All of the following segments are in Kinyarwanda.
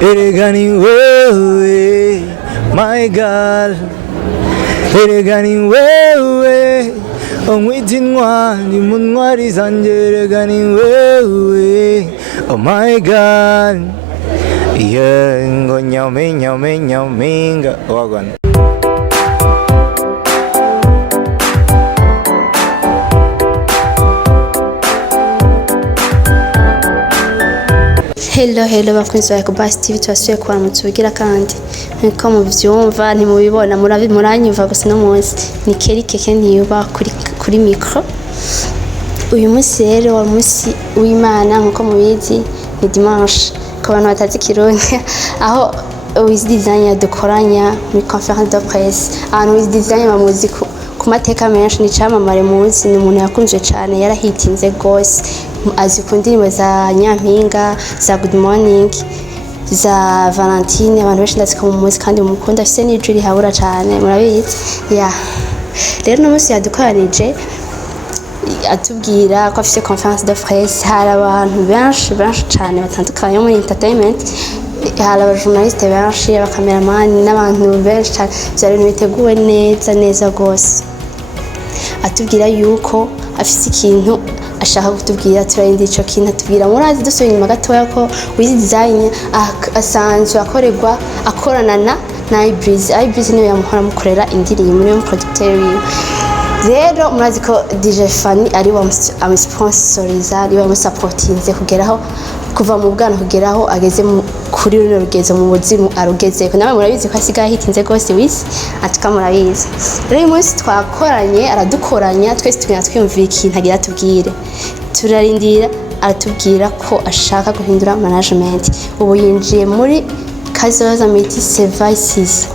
erega ni wewe my girl, erega ni wewe onkwita intwari mu ntwari zanjye, erega ni wewe oh my girl, yeah ngo nyame nyame nyaminga wagwana. Hello bakunzi ba Ecobass TV, twasuye kwa mutugira kandi nko muvyumva ntimubibona muranyumva gusa no munsi ni Keri Keke ntiyuba kuri micro. Uyu munsi rero umunsi w'Imana nko mubizi ni dimanche ku bantu batazi Kirundi, aho Wiz Design dukoranya muri conférence de presse. Ahantu Wiz Design bamuzi ku mateka menshi, ni camamare munsi, ni umuntu yakunzwe cyane, yarahitinze gose, azi ku ndirimbo za Nyampinga, za Good Morning, za Valentine. Abantu benshi ndazi ko mumuzi kandi mumukunda, afise n'ijwi rihabura cyane murabizi ya. Rero no munsi yadukoranije atubwira ko afise conférence de presse. Hari abantu benshi cyane batandukanye muri entertainment, hari abajournaliste benshi, abakameramani n'abantu benshi cyane. Byari ibintu biteguwe neza gose. Atubwira yuko afise ikintu ashaka kutubwira, turarindi ico kintu atubwira. Murazi dusuye inyuma gatoya ko Wiz Design asanzwe akorana na iBreeze niwe yamuhora mukorera indirimbo, niwe producteur wiwe. Rero murazi ko DJ Fanny ari wa amusponsoriza, ari wa musupportinze kugeraho, kuva mu bwana kugeraho ageze kuri runo rugezo mu buzimu arugezeko. Nawe murabizi ko asigaye hitinze gose Wiz, atuka murabizi. Rero uyu munsi twakoranye, aradukoranya, twese twiyumvira ikintu agira tubwire. Turarindira aratubwira ko ashaka guhindura management. Ubu yinjiye muri Kazoza Media Services.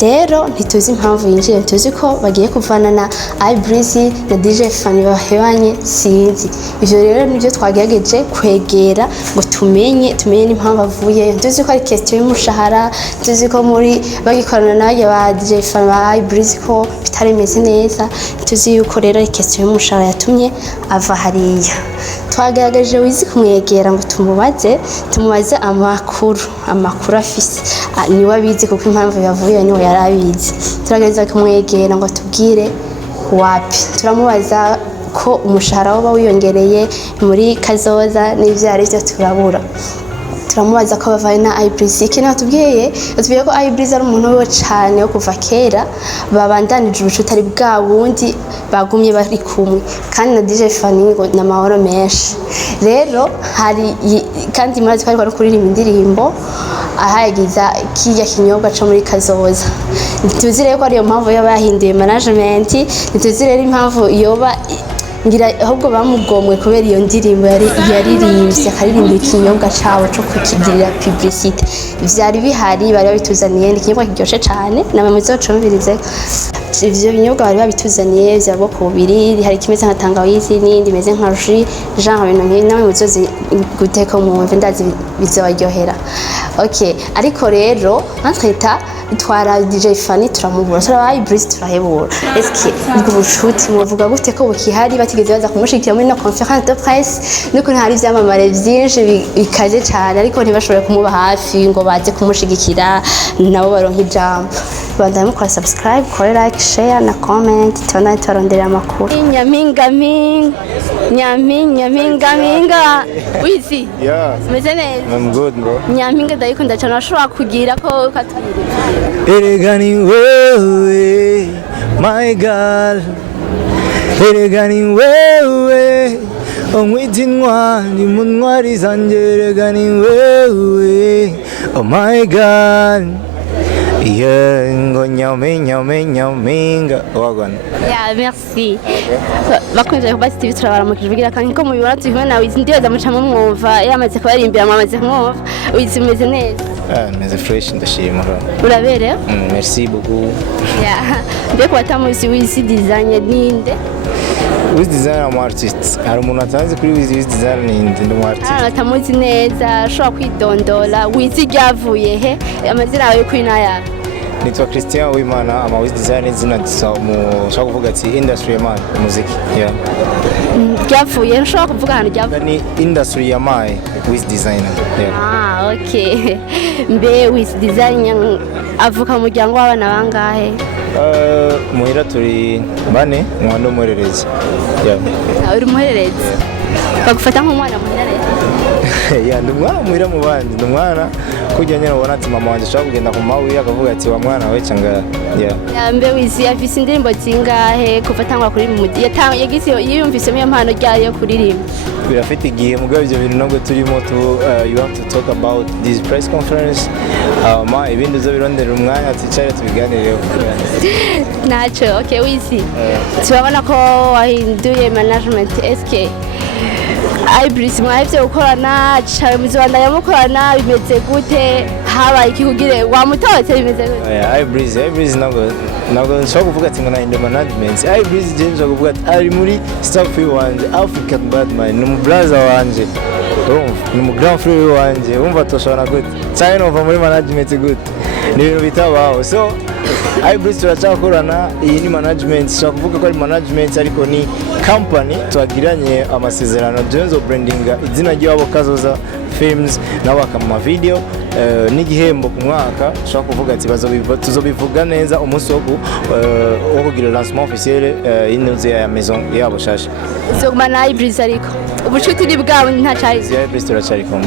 Rero ntituzi impamvu yinjiye, tuzi ko bagiye kuvana na iBreeze na DJ Fanny bahebanye, sinzi. Ivyo rero nivyo twagerageje kwegera ngo tumenye n'impamvu avuye. Tuzi ko ari question y'umushahara, tuzi ko muri bagikorana naye ba DJ Fanny ba iBreeze ko bitari meze neza, tuzi yuko rero ari question y'umushahara yatumye ava hariya. Twagerageje Wiz kumwegera ngo tumubaze amakuru afise, niwe abizi kuko impamvu yavuye niwe yarabizi. Turagerageza kumwegera ngo atubwire wapi. Turamubaza ko umushahara waba wiyongereye muri Kazoza n'ivyo ari byo turabura. Turamubaza ko bavaye na iBreeze. Ikintu atubwiye ko iBreeze ari umuntu we cyane wo kuva kera, babandanije ubucuti ari bwa bundi bagumye bari kumwe, kandi na DJ Fanny ngo n'amahoro menshi. Rero hari kandi murazi ko ari kuririmba indirimbo ahagiza kijya kinyobwa cyo muri Kazoza. Ntituzi rero ko ariyo mpamvu yaba yahinduye management, ntituzi rero impamvu yoba ngira ahubwo bamugomwe kubera iyo ndirimbo yaririmbye, akaririmba ikinyobwa cyawo cyo kukigirira publicité. Vyari bihari, bari babituzaniye, ni ikinyobwa kiryoshe cyane, namwe muzocumvirize. Ivyo binyobwa bari babituzaniye vyabo ku bubiri, hari kimeze nka tangawizi n'indi imeze nka jus, genre ibintu nk'ibi, namwe muzozi guteka mu mve ndazi bizobaryohera. Okay, ariko rero entrettemps twara DJ Fanny turamubura, turaba iBreeze turahebura. Eske ubwo bucuti muvuga gute ko bukihari batigeze baza kumushikira muri no conférence de presse, nuko hari vyamamare vyinshi bikaze cyane, ariko ntibashobore kumuba hafi ngo baze kumushigikira nabo baronka ijambo. Bandanye mukora subscribe, kore like, share na comment, tubona turondera amakuru. Nyampinga Wiz. Yeah. Meze neza? I'm good bro. Nyampinga ndayikunda cyane, ashobora kugira ko katubwira. Erega ni wewe my girl, erega ni wewe onkwita intwari mu ntwari zanjye, erega ni wewe oh my girl, yeah ngo nyame nyaminga wagwana. Yeah, merci. Bakunze Ecobass TV turabaramukije bigira kandi ko mubibona turi na Wiz, ndibaza mucamo mwumva yamaze kubarimbira, mwamaze kumwumva. Wiz meze neza? Meze fresh ndashima. Uraberewe? Merci beaucoup. Yeah. Mbeko watamuzi Wiz Design ninde? Wiz Design am artist. Hari umuntu atazi kuri Wiz Design ninde, ndi artist. Atamuzi neza, ashobora kwidondola. Wiz ryavuye he? Amazina yawe kuri naya? nitwa Christian Uwimana ama Wiz Design izina ushaka kuvuga ati industry ya man muziki yeah. Ryavuye nshobora kuvuga ahantu ryavuye ni industry ya my Wiz Designer yeah. Okay mbe Wiz Design avuka mu muryango w'abana bangahe muhira turi bane mwando mwerereza yeah. Uri muhererezi bagufata nk'umwana muhererezi ya ndumwana muhira mu bandi ndumwana kujya nyine ubona ati mama wanje ashaka kugenda ku mawi akavuga ati wa mwana we cyanga ya mbe Wiz afise indirimbo zingahe kuva tangwa kuri mu mudi yagise yiyumvisemo impano ryayo kuririmba birafite igihe mugabo ibyo bintu nabwo turimo you have to talk about this press conference ma ibindi zo birondera umwanya twicare tubiganireho naco okay Wiz turabona ko wahinduye management SK Ibris mwahevye gukorana cyane muzibandanya mukorana bimeze gute habaye ikikugire wamutotse bimeze gute Ibris ntabwo nshobora kuvuga ati ngo nahinduye management Ibris je nshobora kuvuga ati ari muri staff wanje African Badman ni mu brother wanje ni mu grand frère wanje wumva toshobora gute cyane nova muri management gute ni ibintu bitabaho so Ibris turacyakorana iyi ni management nshobora kuvuga ko ari management ariko ni company twagiranye amasezerano Genzo brandinga izina ryabo Kazoza Films n'abakama video n'igihembo ku mwaka ushaka kuvuga ati tuzobivuga neza umunsi wo kugira lancement officiel y'inzu ya maison yabo shasha zoguma na Ibris ariko ubucuti ni bwawe ntacari Ibris turacari kumwe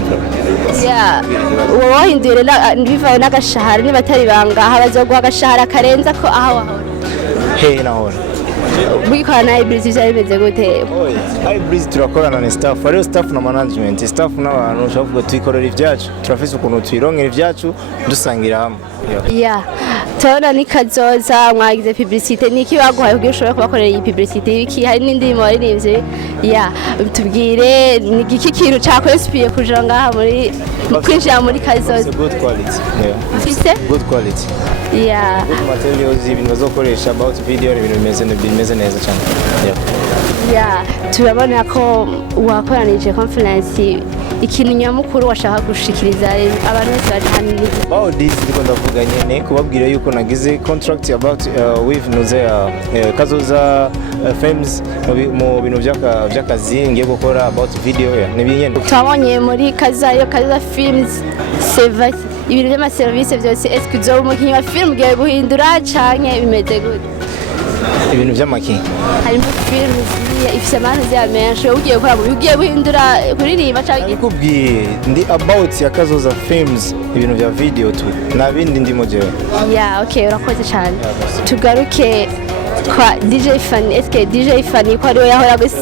yeah uwo wahindure bivaye n'agashahara niba atari banga habazoguha agashahara karenza ko aho wahora he nahora wikorana Ibris byari bimeze gute Ibris turakorana na staff ariyo staff na management staff n'abantu ushaka kuvuga twikorera ibyacu turafise ukuntu twirongera ibyacu dusangira hamwe yeah tona ni Kazoza mwagize publicité niki baguhaye kugira ushobora kubakorera iyi publicité iki hari n'indimo waririmbye yeah tubwire ni iki kintu cyakwesipiye kuja ngaha muri kwinjira muri Kazoza good quality yeah good quality yeah good materials ibintu bazokoresha about video ibintu bimeze neza cyane yeah turabona ko wakoranije conference ikintu nyamukuru washaka gushikiriza abantu bose bajyana about this ndiko ndavuga nyene kubabwira yuko nagize contract about with Nozea Kazoza Films mu bintu by'akazi ngiye gukora about video nibinyene twabonye muri Kazoza Films service ibintu by'amaservice byose est-ce que uzo umukinyi wa film giye guhindura canke bimeze gute ibintu by'amaki harimo films ifise amahano menshi ugiye gukora ugiye guhindura kuririmba canke kubwiye ndi about ya Kazoza Films ibintu bya video tu nabindi ndimo jewe yeah okay urakoze cyane tugaruke kwa DJ Fanny SK DJ Fanny ko ari we yahora gusa